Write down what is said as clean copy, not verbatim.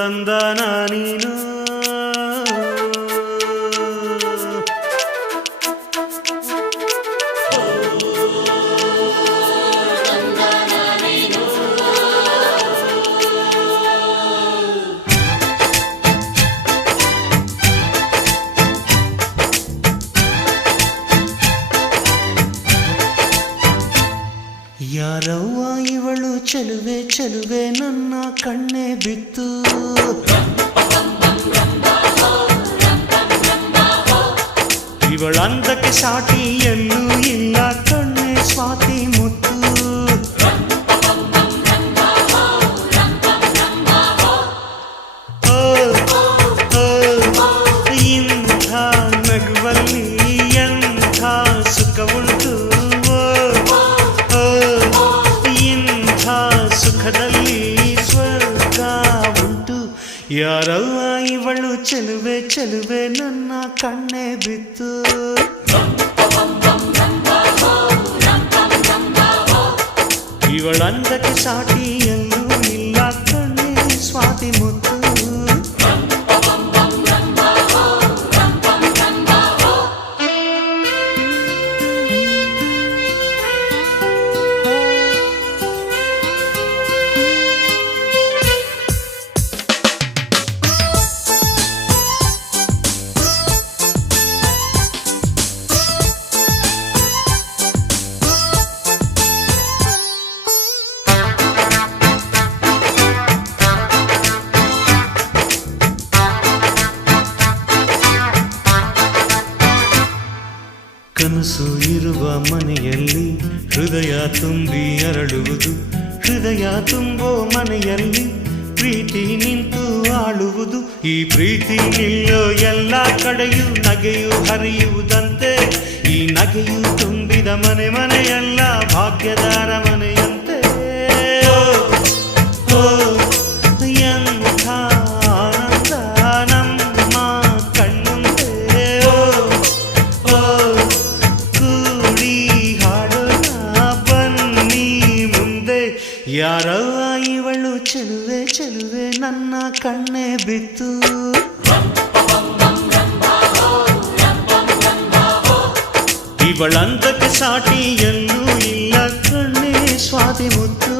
ತಂದನ ನೀನು ಯಾರವ್ವ ಇವಳು ಚೆಲುವೆ ಚೆಲುವೆ ನನ್ನ ಕಣ್ಣೆ ಬಿತ್ತು ಇವಳಂದಕ್ಕೆ ಸಾಟಿ ಎಲ್ಲೂ ಇಲ್ಲ ಕಣ್ಣೆ ಸ್ವಾತಿ ಮುತ್ತು ಇಂಥ ನಗುವಲ್ಲಿ ಎಂಥ ಸುಖವುಂಟು ಸುಖದಲ್ಲಿ ಸ್ವರ್ಗ ಉಂಟು ಯಾರವ್ವ ಇವಳು ಚೆಲುವೆ ಚೆಲುವೆ ನನ್ನ ಕಣ್ಣೆ ಬಿತ್ತು ಇವಳಂದಕ್ಕೆ ಸಾಟಿ ಎಲ್ಲೂ ಇಲ್ಲ ಕಣ್ಣೆ ಸ್ವಾತಿ ಮುತ್ತು ಕನಸು ಇರುವ ಮನೆಯಲ್ಲಿ ಹೃದಯ ತುಂಬಿ ಅರಳುವುದು ಹೃದಯ ತುಂಬೋ ಮನೆಯಲ್ಲಿ ಪ್ರೀತಿ ನಿಂತು ಆಳುವುದು ಈ ಪ್ರೀತಿ ನಿಲ್ಲೋ ಎಲ್ಲ ಕಡೆಯೂ ನಗೆಯು ಹರಿಯುವುದಂತೆ ಈ ನಗೆಯು ತುಂಬಿದ ಮನೆ ಮನೆಯೆಲ್ಲ ಭಾಗ್ಯದಾರ ಮನೆಯಂತೆ ಎಂಥ ಆನಂದ ನಮ್ಮ ಕಣ್ಣುಂದೆ ಕೂಡಿ ಹಾಡೋಣ ಬನ್ನಿ ಮುಂದೆ ಯಾರವ್ವ ಇವಳು ಚೆಲುವೆ ಚೆಲುವೆ ನನ್ನ ಕಣ್ಣೆ ಬಿತ್ತು ಇವಳಂದಕ್ಕೆ ಸಾಟಿ ಎಲ್ಲೂ ಇಲ್ಲ ಕಣ್ಣೆ ಸ್ವಾತಿ ಮುತ್ತು